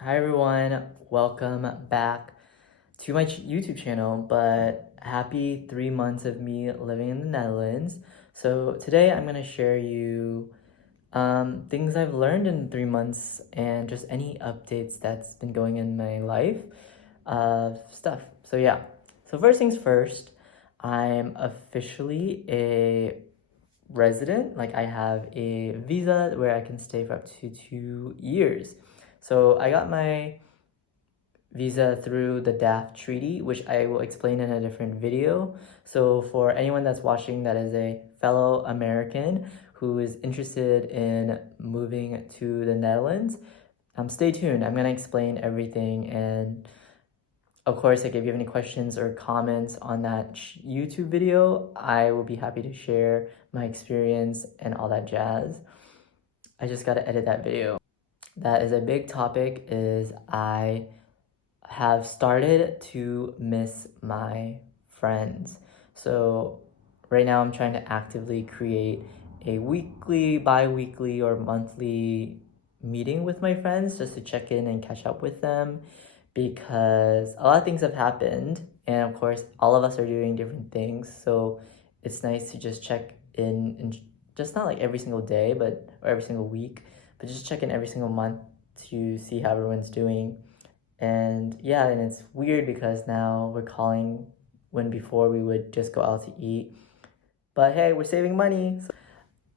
Hi everyone, welcome back to my YouTube channel, but happy 3 months of me living in the Netherlands. So today I'm going to share you things I've learned in 3 months and just any updates that's been going in my life, stuff. So yeah, so first things first, I'm officially a resident. Like I have a visa where I can stay for up to 2 years. So I got my visa through the DAF Treaty, which I will explain in a different video. So for anyone that's watching that is a fellow American who is interested in moving to the Netherlands, stay tuned. I'm gonna explain everything, and of course, like if you have any questions or comments on that YouTube video, I will be happy to share my experience and all that jazz. I just gotta edit that video. That is a big topic. Is I have started to miss my friends. So right now I'm trying to actively create a weekly, bi-weekly, or monthly meeting with my friends just to check in and catch up with them, because a lot of things have happened and of course all of us are doing different things. So it's nice to just check in and just not like every single day or every single week, but just check in every single month to see how everyone's doing. And yeah, and it's weird because now we're calling when before we would just go out to eat. But hey, we're saving money.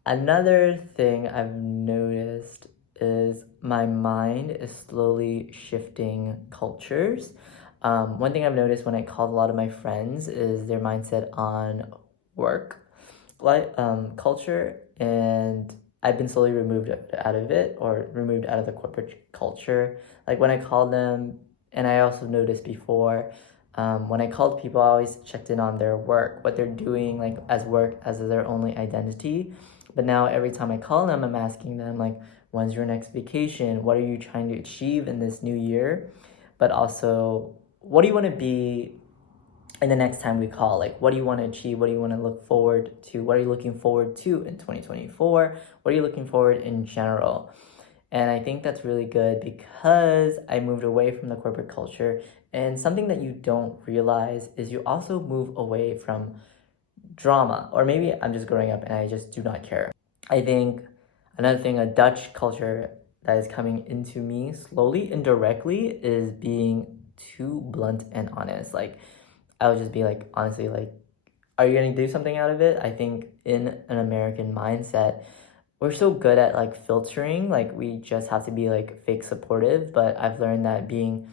Another thing I've noticed is my mind is slowly shifting cultures. One thing I've noticed when I called a lot of my friends is their mindset on work, like culture, and I've been slowly removed out of it, or removed out of the corporate culture. Like when I called them, and I also noticed before, when I called people, I always checked in on their work, what they're doing, like as work as their only identity. But now every time I call them, I'm asking them like, when's your next vacation? What are you trying to achieve in this new year? But also, what do you want to be in the next time we call? Like, what do you want to achieve? What do you want to look forward to? What are you looking forward to in 2024? What are you looking forward in general? And I think that's really good because I moved away from the corporate culture. And something that you don't realize is you also move away from drama. Or maybe I'm just growing up and I just do not care. I think another thing, a Dutch culture that is coming into me slowly, indirectly, is being too blunt and honest. Like, I would just be like, honestly, like, are you gonna do something out of it? I think in an American mindset, we're so good at like filtering, like we just have to be like fake supportive. But I've learned that being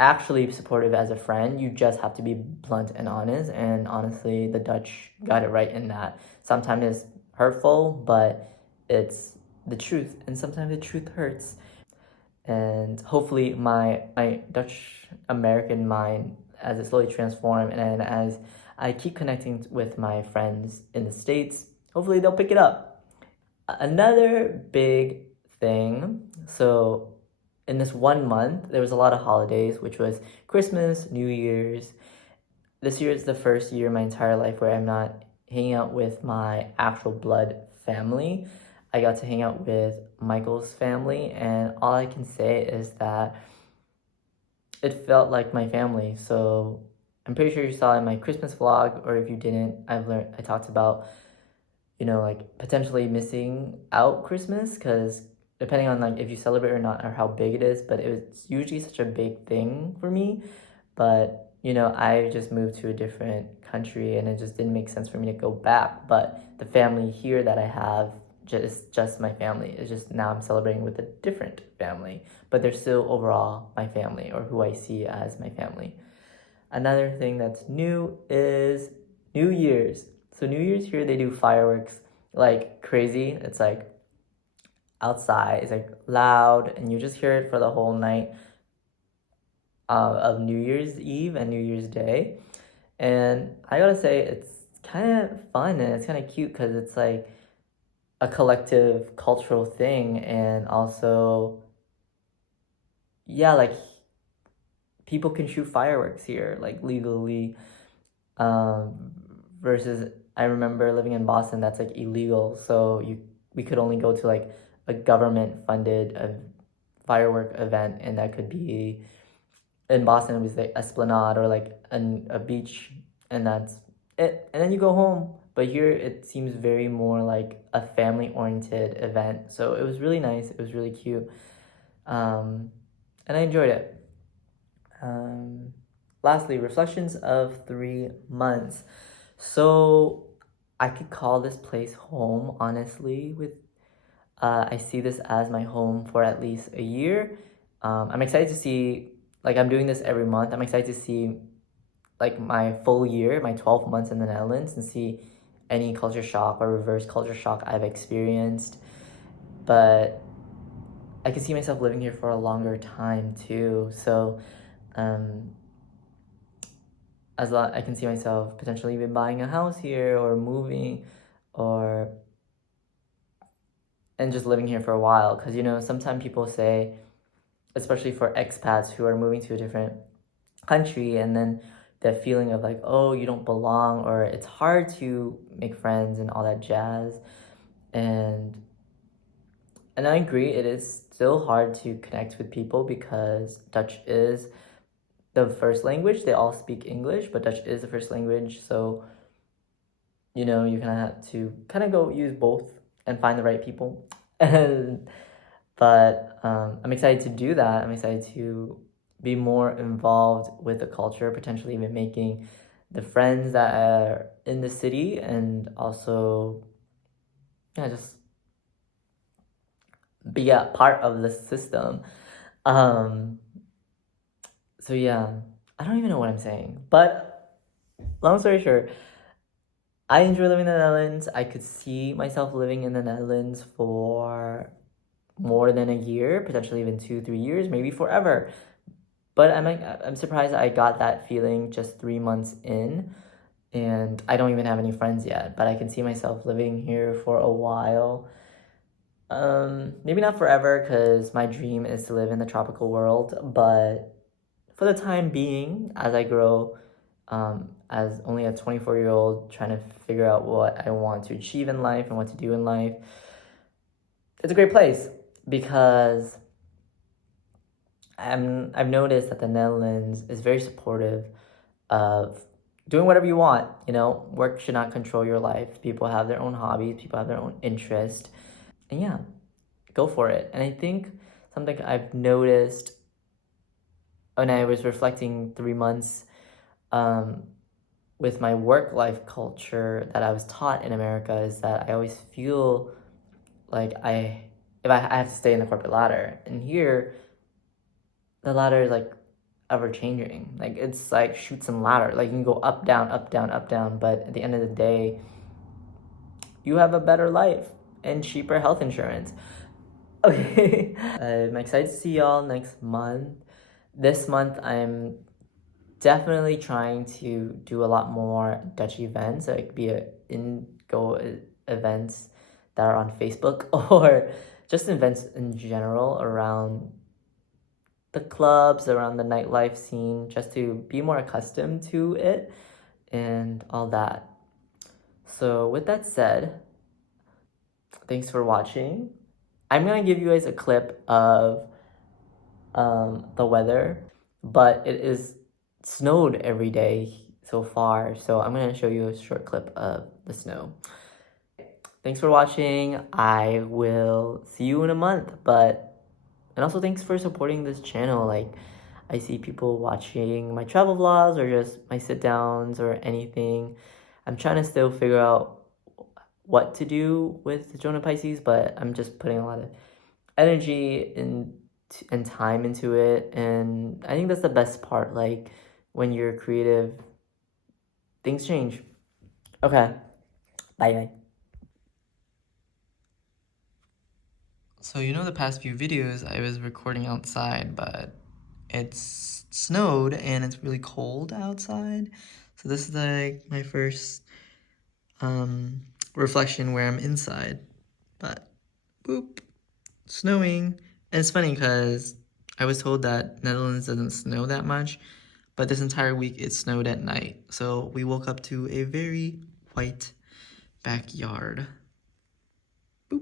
actually supportive as a friend, you just have to be blunt and honest. And honestly, the Dutch got it right in that. Sometimes it's hurtful, but it's the truth, and sometimes the truth hurts. And hopefully my Dutch American mind, as it slowly transforms and as I keep connecting with my friends in the States, hopefully they'll pick it up. Another big thing, so in this 1 month there was a lot of holidays, which was Christmas, New Year's. This year is the first year in my entire life where I'm not hanging out with my actual blood family. I got to hang out with Michael's family, and all I can say is that it felt like my family. So I'm pretty sure you saw in my Christmas vlog, or if you didn't, I talked about, like potentially missing out Christmas, because depending on like if you celebrate or not or how big it is, but it's usually such a big thing for me. But I just moved to a different country and it just didn't make sense for me to go back. But the family here that I have, just my family. It's just now I'm celebrating with a different family, but they're still overall my family, or who I see as my family. Another thing that's new is New Year's. So New Year's here, they do fireworks like crazy. It's like outside, it's like loud, and you just hear it for the whole night of New Year's Eve and New Year's Day. And I gotta say, it's kind of fun and it's kind of cute because it's like a collective cultural thing. And also, yeah, like people can shoot fireworks here, like legally. Um, versus, I remember living in Boston, that's like illegal. So we could only go to like a government funded firework event, and that could be in Boston, it was the Esplanade or like a beach, and that's it. And then you go home. But here it seems very more like a family-oriented event. So it was really nice. It was really cute. And I enjoyed it. Lastly, reflections of 3 months. So I could call this place home, honestly. I see this as my home for at least a year. I'm excited to see, like, I'm doing this every month. I'm excited to see like my full year, my 12 months in the Netherlands, and see any culture shock or reverse culture shock I've experienced. But I can see myself living here for a longer time too. So I can see myself potentially even buying a house here or moving or and just living here for a while. Because sometimes people say, especially for expats who are moving to a different country, and then the feeling of like, oh, you don't belong, or it's hard to make friends and all that jazz. And I agree, it is still hard to connect with people because Dutch is the first language. They all speak English, but Dutch is the first language. So, you kind of have to kind of go use both and find the right people. But I'm excited to do that. I'm excited to be more involved with the culture, potentially even making the friends that are in the city, and also, yeah, just be a part of the system. So yeah, I don't even know what I'm saying, but long story short, I enjoy living in the Netherlands. I could see myself living in the Netherlands for more than a year, potentially even 2-3 years, maybe forever. But I'm surprised I got that feeling just 3 months in, and I don't even have any friends yet. But I can see myself living here for a while. Maybe not forever, because my dream is to live in the tropical world. But for the time being, as I grow, as only a 24-year-old trying to figure out what I want to achieve in life and what to do in life, it's a great place because I've noticed that the Netherlands is very supportive of doing whatever you want. Work should not control your life. People have their own hobbies. People have their own interest. And yeah, go for it. And I think something I've noticed when I was reflecting 3 months with my work-life culture that I was taught in America is that I always feel like I have to stay in the corporate ladder. And here, the ladder is like ever changing. Like it's like chutes and ladder. Like you can go up, down, up, down, up, down. But at the end of the day, you have a better life and cheaper health insurance. Okay. I'm excited to see y'all next month. This month, I'm definitely trying to do a lot more Dutch events. Like be events that are on Facebook or just events in general around the clubs, around the nightlife scene, just to be more accustomed to it and all that. So with that said, thanks for watching. I'm gonna give you guys a clip of the weather, but it is snowed every day so far, so I'm gonna show you a short clip of the snow. Thanks for watching. I will see you in a month, and also thanks for supporting this channel. Like, I see people watching my travel vlogs or just my sit downs or anything. I'm trying to still figure out what to do with Jonah Pisces, but I'm just putting a lot of energy and time into it. And I think that's the best part. Like, when you're creative, things change. Okay, bye. So the past few videos I was recording outside, but it's snowed and it's really cold outside. So this is like my first reflection where I'm inside. But boop, snowing. And it's funny because I was told that Netherlands doesn't snow that much, but this entire week it snowed at night. So we woke up to a very white backyard.